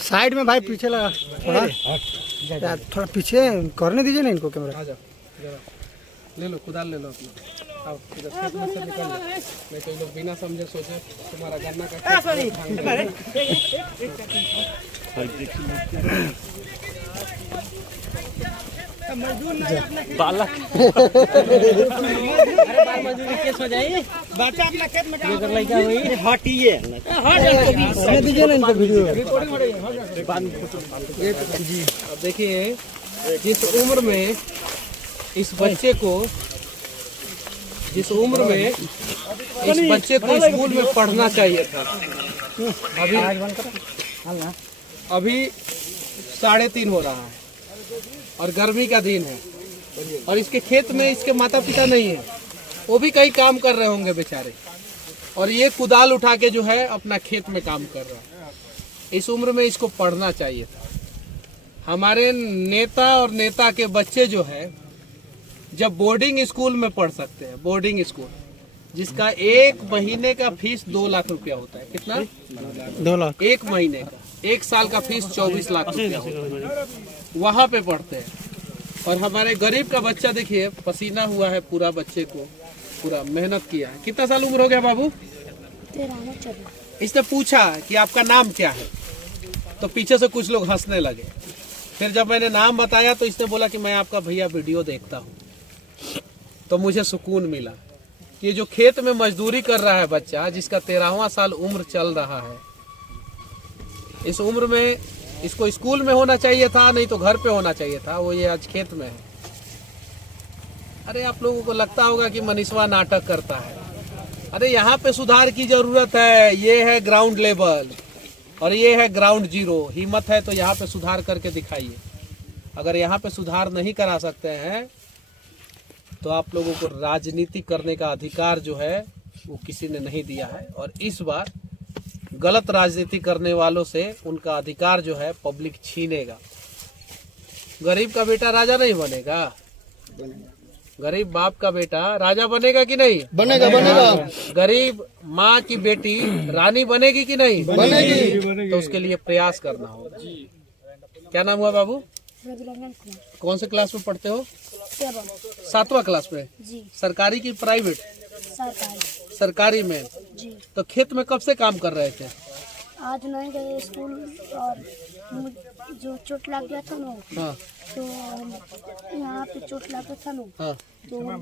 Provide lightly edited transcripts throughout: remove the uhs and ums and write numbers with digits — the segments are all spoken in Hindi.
साइड में भाई पीछे लगा थोड़ा थोड़ा पीछे करने दीजिए ना इनको कैमरा। ले लो कुदाल ले लो अपना। अब इधर खेत में से निकल जाओ, नहीं तो ये लोग बिना समझे सोचे तुम्हारा गन्ना का बालक मजदूरी केस हो जाए बच्चा अपना खेत में काम कर लड़का हुई हटिए करने दीजिए ना इनको वीडियो। अब देखिए जिस उम्र में इस बच्चे को स्कूल में पढ़ना चाहिए था, अभी 3:30 हो रहा है और गर्मी का दिन है और इसके खेत में इसके माता पिता नहीं है, वो भी कहीं काम कर रहे होंगे बेचारे, और ये कुदाल उठा के जो है अपना खेत में काम कर रहा है। इस उम्र में इसको पढ़ना चाहिए था। हमारे नेता और नेता के बच्चे जो है जब बोर्डिंग स्कूल में पढ़ सकते हैं, बोर्डिंग स्कूल जिसका 1 महीने का फीस 2 लाख रुपया होता है। कितना? 2 लाख 1 महीने का। 1 साल का फीस 24 लाख रुपया होता है, वहाँ पे पढ़ते हैं। और हमारे गरीब का बच्चा देखिए पसीना हुआ है पूरा, बच्चे को पूरा मेहनत किया है। कितना साल उम्र हो गया बाबू? 13। इसने पूछा कि आपका नाम क्या है, तो पीछे से कुछ लोग हंसने लगे। फिर जब मैंने नाम बताया तो इसने बोला कि मैं आपका भैया वीडियो देखता हूँ। तो मुझे सुकून मिला। ये जो खेत में मजदूरी कर रहा है बच्चा, जिसका 13वां साल उम्र चल रहा है, इस उम्र में इसको स्कूल में होना चाहिए था, नहीं तो घर पे होना चाहिए था। वो ये आज खेत में है। अरे आप लोगों को लगता होगा कि मनीषवा नाटक करता है। अरे यहाँ पे सुधार की जरूरत है। ये है ग्राउंड लेवल और ये है ग्राउंड जीरो। हिम्मत है तो यहाँ पे सुधार करके दिखाइए। अगर यहाँ पे सुधार नहीं करा सकते हैं तो आप लोगों को राजनीति करने का अधिकार जो है वो किसी ने नहीं दिया है। और इस बार गलत राजनीति करने वालों से उनका अधिकार जो है पब्लिक छीनेगा। गरीब का बेटा राजा नहीं बनेगा, गरीब बाप का बेटा राजा बनेगा कि नहीं? बनेगा। गरीब माँ की बेटी रानी बनेगी कि नहीं? बनेगी। तो उसके लिए प्रयास करना होगा। क्या नाम हुआ बाबू? कौन से क्लास में पढ़ते हो? 7वां क्लास में। जी। सरकारी की प्राइवेट? सरकारी में। जी। तो खेत में कब से काम कर रहे थे? आज नहीं गए स्कूल और जो चोट लग गया था ना, हाँ तो यहाँ पे चोट लगा था ना, हाँ तो माँ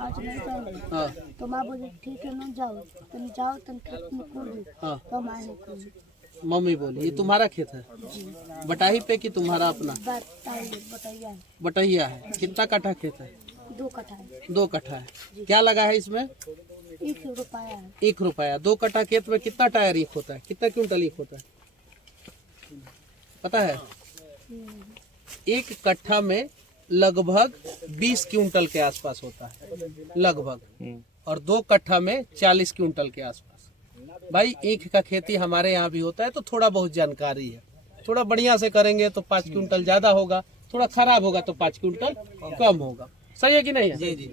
आज नहीं गए। हाँ तो माँ बोले ठीक है ना जाओ तुम खेत में कूद। हाँ। तो माँ ने कूदी। मम्मी बोली ये तुम्हारा खेत है? बटाही पे कि तुम्हारा अपना? बताइए। बटहिया है। कितना कट्ठा खेत है? 2 कट्ठा है। 2 कट्ठा है। क्या लगा है इसमें? 1 रुपया है। 1 रुपया। 2 कट्ठा खेत में कितना टायर ईख होता है? कितना क्विंटल ईख होता है पता है? 1 कट्ठा में लगभग 20 क्विंटल के आसपास होता है लगभग, और 2 कट्ठा में 40 क्विंटल के आसपास। भाई ईख का खेती हमारे यहाँ भी होता है, तो थोड़ा बहुत जानकारी है। थोड़ा बढ़िया से करेंगे तो 5 क्विंटल ज्यादा होगा, थोड़ा खराब होगा तो 5 क्विंटल कम होगा। सही है कि नहीं है? जी जी।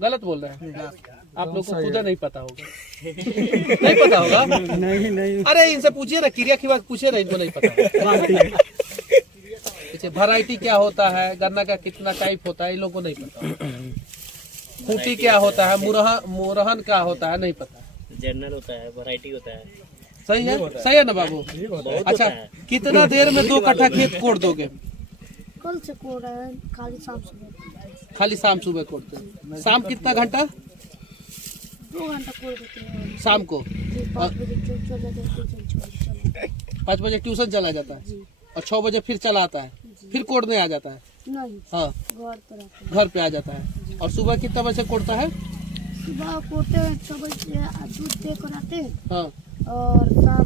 गलत बोल रहे हैं आप लोग को? खुद नहीं पता होगा। नहीं पता होगा? नहीं। अरे इनसे पूछिए ना, क्रिया की बात पूछिए ना, इनको नहीं पता। वैरायटी क्या होता है, गन्ना का कितना टाइप होता है, इन लोगों को नहीं पता। खूंटी क्या होता है, मुरहन क्या होता है, नहीं पता। जनरल होता है, वैरायटी होता है। सही है ना बाबू? अच्छा, कितना देर में 2 कट्ठा खेत कोड़ दोगे? कल से कोड़ रहे हैं, खाली शाम सुबह कोड़ते हैं। शाम कितना घंटा? 2 घंटा कोड़ देते हैं शाम को। 5 बजे 5 बजे ट्यूशन चला जाता है और 6 बजे फिर चला आता है, फिर कोड़ने आ जाता है। नहीं, हाँ, घर पे आ जाता है। और सुबह कितना बजे कोड़ता है? सुबह कोड़ते हैं 6 बजे दूध देकर आते हैं। हाँ। और शाम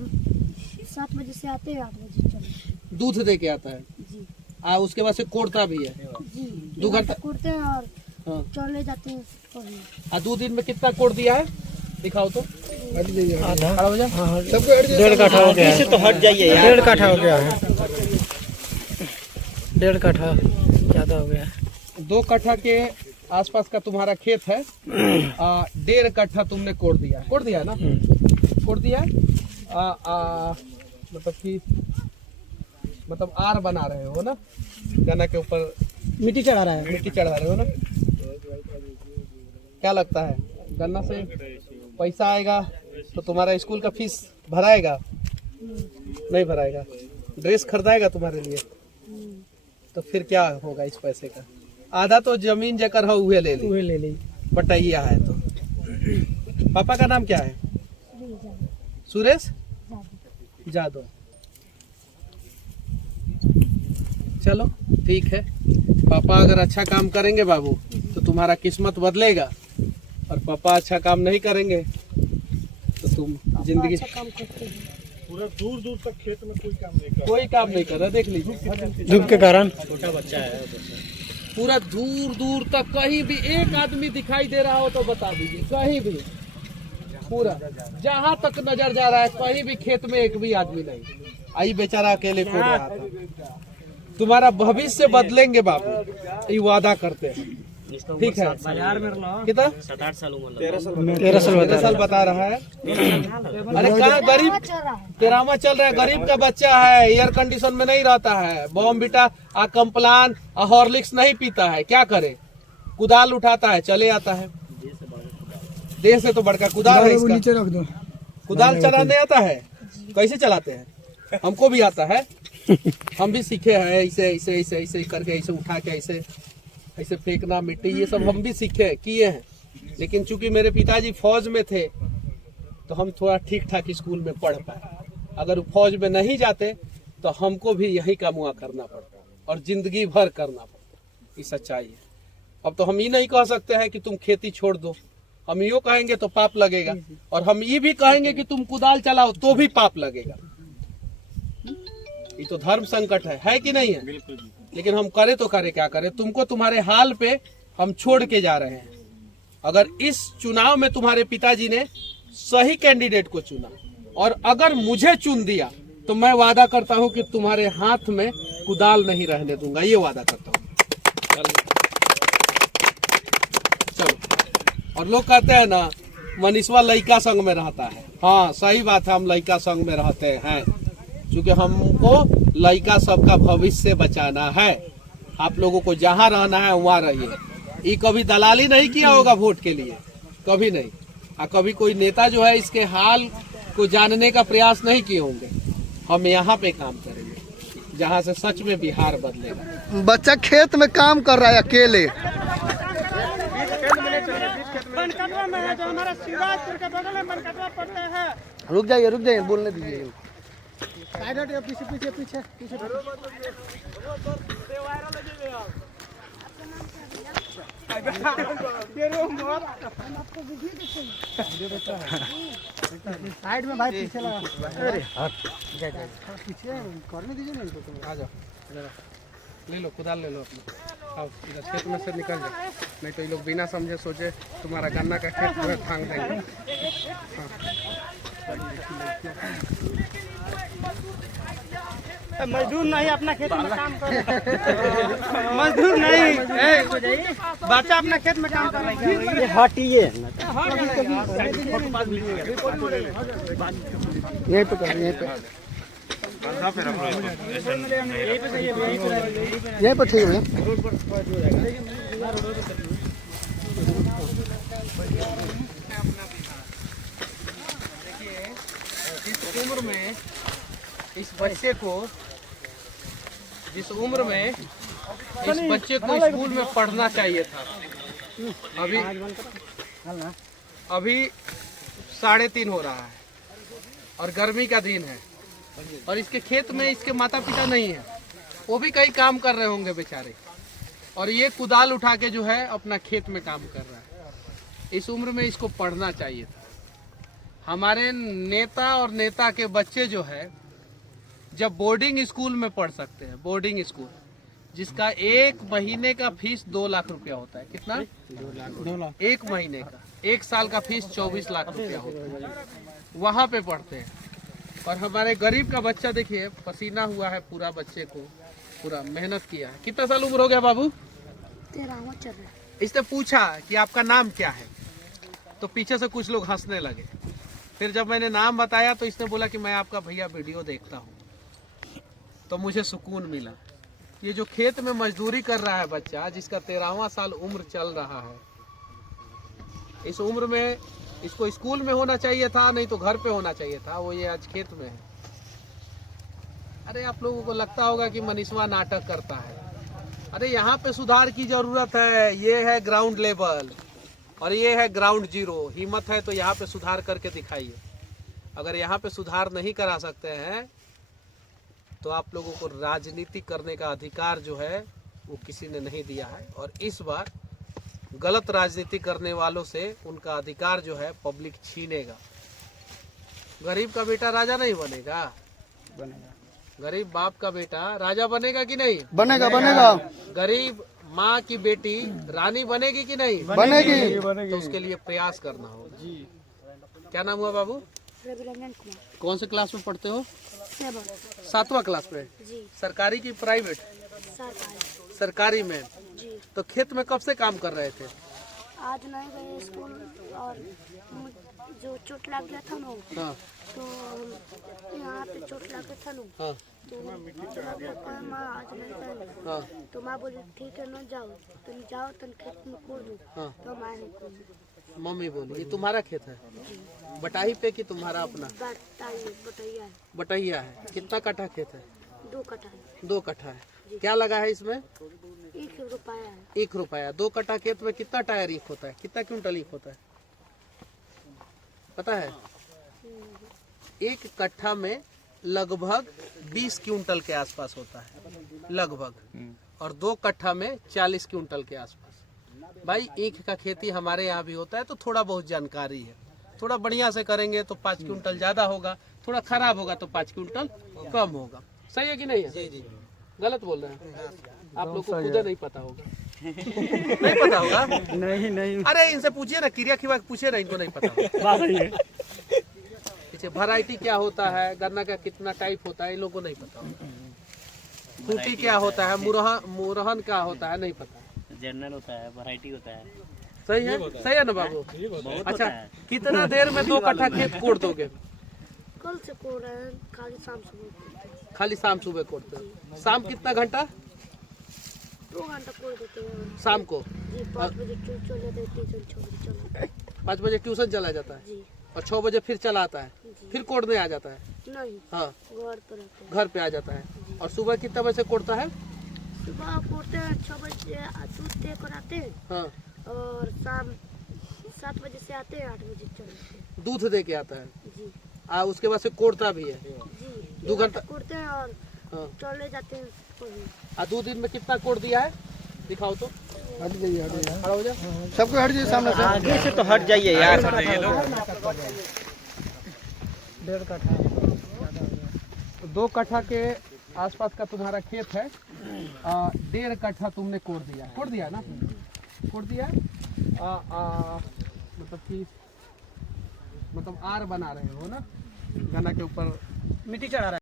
7 बजे से आते हैं, 8 बजे चले। दूध दे के आता है जी। उसके बाद से कोड़ता भी है जी। 2 घंटा कोड़ते हैं और हाँ। चले जाते हैं। 2 दिन में कितना कोड़ दिया है? दिखाओ तो। 1.5 कट्ठा हो गया है। तो हट जाइए यार। 1.5 कट्ठा हो गया है। 1.5 कट्ठा ज्यादा हो गया है। 2 कट्ठा के आसपास का तुम्हारा खेत है, 1.5 कट्ठा तुमने कोड़ दिया है ना, कोड़ दिया है। मतलब आर बना रहे हो ना, गन्ना के ऊपर मिट्टी चढ़ा रहा है। मिट्टी चढ़ा रहे हो ना। क्या लगता है गन्ना से पैसा आएगा तो तुम्हारा स्कूल का फीस भराएगा? नहीं भराएगा। ड्रेस खरीदाएगा तुम्हारे लिए? तो फिर क्या होगा इस पैसे का? आधा तो जमीन जकर हो उहे ले ली, बटैया है तो। पापा का नाम क्या है? सुरेश जादव। चलो ठीक है, पापा अगर अच्छा काम करेंगे बाबू तो तुम्हारा किस्मत बदलेगा, और पापा अच्छा काम नहीं करेंगे तो तुम जिंदगी पूरा दूर दूर तक खेत में कोई काम नहीं कर रहा। देख लीजिए धूप के कारण। छोटा बच्चा है। पूरा दूर दूर तक कहीं भी एक आदमी दिखाई दे रहा हो तो बता दीजिए, कहीं भी। पूरा जहाँ तक नजर जा रहा है कहीं भी खेत में एक भी आदमी नहीं। आई बेचारा अकेले खोद रहा था। तुम्हारा भविष्य बदलेंगे बाबू, ये वादा करते हैं। ठीक है, कितना 7-8 साल उम्र 13 साल बता रहा है। अरे कहाँ गरीब 13वां चल रहा है, गरीब का बच्चा है, एयर कंडीशन में नहीं रहता है, बॉम्बिटा कम्प्लान हॉर्लिक्स नहीं पीता है, क्या करे? कुदाल उठाता है, चले आता है। देह से तो बड़का कुदाल है इसका। नीचे रख दो। कुदाल चलाने आता है? कैसे चलाते हैं? हमको भी आता है, हम भी सीखे हैं। ऐसे ऐसे ऐसे ऐसे करके, ऐसे उठा के, ऐसे फेंकना मिट्टी, ये सब हम भी सीखे किए हैं। लेकिन चूंकि मेरे पिताजी फौज में थे तो हम थोड़ा ठीक ठाक स्कूल में पढ़ पाए। अगर फौज में नहीं जाते तो हमको भी यही का मुआ करना पड़ता और जिंदगी भर करना पड़ता। ये सच्चाई है। अब तो हम ये नहीं कह सकते हैं कि तुम खेती छोड़ दो। हम यो कहेंगे तो पाप लगेगा, और हम ये भी कहेंगे कि तुम कुदाल चलाओ तो भी पाप लगेगा। ये तो धर्म संकट है कि नहीं है? लेकिन हम करे तो करे क्या करे? तुमको तुम्हारे हाल पे हम छोड़ के जा रहे हैं। अगर इस चुनाव में तुम्हारे पिताजी ने सही कैंडिडेट को चुना और अगर मुझे चुन दिया तो मैं वादा करता हूं कि तुम्हारे हाथ में कुदाल नहीं रहने दूंगा, ये वादा करता हूं। चलो। और लोग कहते हैं ना, मनीषवा लड़का संग में रहता है। हाँ सही बात है, हम लड़का संग में रहते हैं क्योंकि हमको लड़का सबका भविष्य बचाना है। आप लोगों को जहाँ रहना है वहाँ रहिए। ये कभी दलाली नहीं किया होगा वोट के लिए, कभी नहीं। और कभी कोई नेता जो है इसके हाल को जानने का प्रयास नहीं किए होंगे। हम यहाँ पे काम करेंगे जहाँ से सच में बिहार बदलेगा। बच्चा खेत में काम कर रहा है अकेले। बनकटवा में है जो हमारा शिवराजपुर के बगल में बनकटवा पड़ता है। रुक जाइए, बोलने दीजिए। साइड हटिए, पीछे पीछे पीछे पीछे। साइड में भाई पीछे लगा। अरे पीछे करने दीजिए ना इनको। आ जाओ, ले लो कुदाल, ले लो अपना। आओ इधर खेत में से निकल जाओ, नहीं तो ये लोग बिना समझे सोचे तुम्हारा गन्ना का खेत पूरा भांग देंगे। मजदूर नहीं अपना खेत में काम कर मजदूर नहीं, बच्चा अपना खेत में काम कर रहा है। हटिए यहीं पे कर, यहीं पे ठीक है। इस उम्र में इस बच्चे को जिस उम्र में इस बच्चे को स्कूल में पढ़ना चाहिए था। अभी 3:30 हो रहा है और गर्मी का दिन है और इसके खेत में इसके माता पिता नहीं है, वो भी कहीं काम कर रहे होंगे बेचारे, और ये कुदाल उठा के जो है अपना खेत में काम कर रहा है। इस उम्र में इसको पढ़ना चाहिए था। हमारे नेता और नेता के बच्चे जो है जब बोर्डिंग स्कूल में पढ़ सकते हैं, बोर्डिंग स्कूल जिसका 1 महीने का फीस 2 लाख रुपया होता है। कितना? 2 लाख 1 महीने का। 1 साल का फीस 24 लाख रुपया होता है। वहाँ पे पढ़ते हैं। और हमारे गरीब का बच्चा देखिए, पसीना हुआ है पूरा, बच्चे को पूरा मेहनत किया है। कितना साल उम्र हो गया बाबू? 13वां चल रहा है। इसने पूछा कि आपका नाम क्या है, तो पीछे से कुछ लोग हंसने लगे। फिर जब मैंने नाम बताया तो इसने बोला कि मैं आपका भैया वीडियो देखता हूँ, तो मुझे सुकून मिला। ये जो खेत में मजदूरी कर रहा है बच्चा, जिसका 13वां साल उम्र चल रहा है, इस उम्र में इसको स्कूल में होना चाहिए था, नहीं तो घर पे होना चाहिए था, वो ये आज खेत में है। अरे आप लोगों को लगता होगा कि मनीषवा नाटक करता है। अरे यहाँ पे सुधार की जरूरत है। ये है ग्राउंड लेवल और ये है ग्राउंड जीरो। हिम्मत है तो यहाँ पे सुधार करके दिखाइए। अगर यहाँ पे सुधार नहीं करा सकते हैं तो आप लोगों को राजनीति करने का अधिकार जो है वो किसी ने नहीं दिया है, और इस बार गलत राजनीति करने वालों से उनका अधिकार जो है पब्लिक छीनेगा। गरीब का बेटा राजा नहीं बनेगा, गरीब बाप का बेटा राजा बनेगा कि नहीं? बनेगा बनेगा। गरीब माँ की बेटी रानी बनेगी कि नहीं? बनेगी। तो उसके लिए प्रयास करना होगा। क्या नाम हुआ बाबू? रविरंजन कुमार। कौन से क्लास में पढ़ते हो? 7 क्लास में। जी। सरकारी की प्राइवेट? सरकारी। सरकारी में। जी। तो खेत में कब से काम कर रहे थे? आज नहीं गए स्कूल और जो चोट लग गया था ना, हाँ तो यहाँ पे चोट लग गया था ना, हाँ तो माँ आज नहीं गए। हाँ तो माँ बोली ठीक है ना जाओ, तुम जाओ तुम खेत में कूद दो। हाँ। तो माँ नहीं कूद। मम्मी बोली ये तुम्हारा खेत है? बटाई पे कि तुम्हारा अपना? बटैया है। बटैया है। कितना कट्ठा खेत है? 2 कट्ठा है। 2 कट्ठा है। क्या लगा है इसमें? 1 रुपया है। 1 रुपया। 2 कट्ठा खेत में कितना टायर ईख होता है? कितना क्विंटल ईख होता है पता है? 1 कट्ठा में लगभग 20 क्विंटल के आसपास होता है लगभग, और 2 कट्ठा में 40 क्विंटल के आसपास। भाई ईख का खेती हमारे यहाँ भी होता है, तो थोड़ा बहुत जानकारी है। थोड़ा बढ़िया से करेंगे तो 5 क्विंटल ज्यादा होगा, थोड़ा खराब होगा तो 5 क्विंटल कम होगा। सही है कि नहीं है? जी जी। गलत बोल रहे हैं आप लोग को? खुद नहीं पता होगा। नहीं पता होगा? नहीं। अरे इनसे पूछिए ना, क्रिया खिवा पूछिए ना, इनको नहीं पता होगा। पीछे वैरायटी क्या होता है, गन्ना का कितना टाइप होता है, इन लोगों को नहीं पता होगा। खूंटी क्या होता है, मुरहन क्या होता है, नहीं पता। जनरल होता है, वैरायटी होता है। सही है ना बाबू? अच्छा, कितना देर में 2 कट्ठा खेत कोड़ दोगे? कल से कोड़ रहे हैं, खाली शाम सुबह। खाली शाम सुबह कोड़ते हो? शाम कितना घंटा? 2 घंटा कोड़ देते हैं शाम को। जी। 5 बजे चले जाते हैं, ट्यूशन 6 बजे चला। 5 बजे ट्यूशन चला जाता है जी। और 6 बजे फिर चला आता है, फिर कोड़ने आ जाता है? नहीं, हाँ, घर पर रहते हैं। घर पे आ जाता है। और सुबह कितना बजे से कोड़ता है? सुबह कोड़ते हैं 6 बजे, दूध दे कर आते हैं, हाँ, और शाम 7 बजे से आते हैं, 8 बजे चलते हैं। दूध दे के आता है। जी उसके बाद से कोड़ता भी है। जी। 2 घंटा कोड़ते हैं और हाँ। चले जाते हैं कहीं। 2 दिन में कितना कोड़ दिया है? दिखाओ तो। हट जाइए खड़ा हो जा। सबको हट जाइए सामने से। आगे से तो हट जाइए यार। 1.5 कट्ठा। 2 कट्ठा के आसपास का तुम्हारा खेत है। 1.5 कट्ठा तुमने कोड़ दिया ना? कोड़ दिया मतलब कि आर बना रहे हो ना, गन्ना के ऊपर मिट्टी चढ़ा रहा है।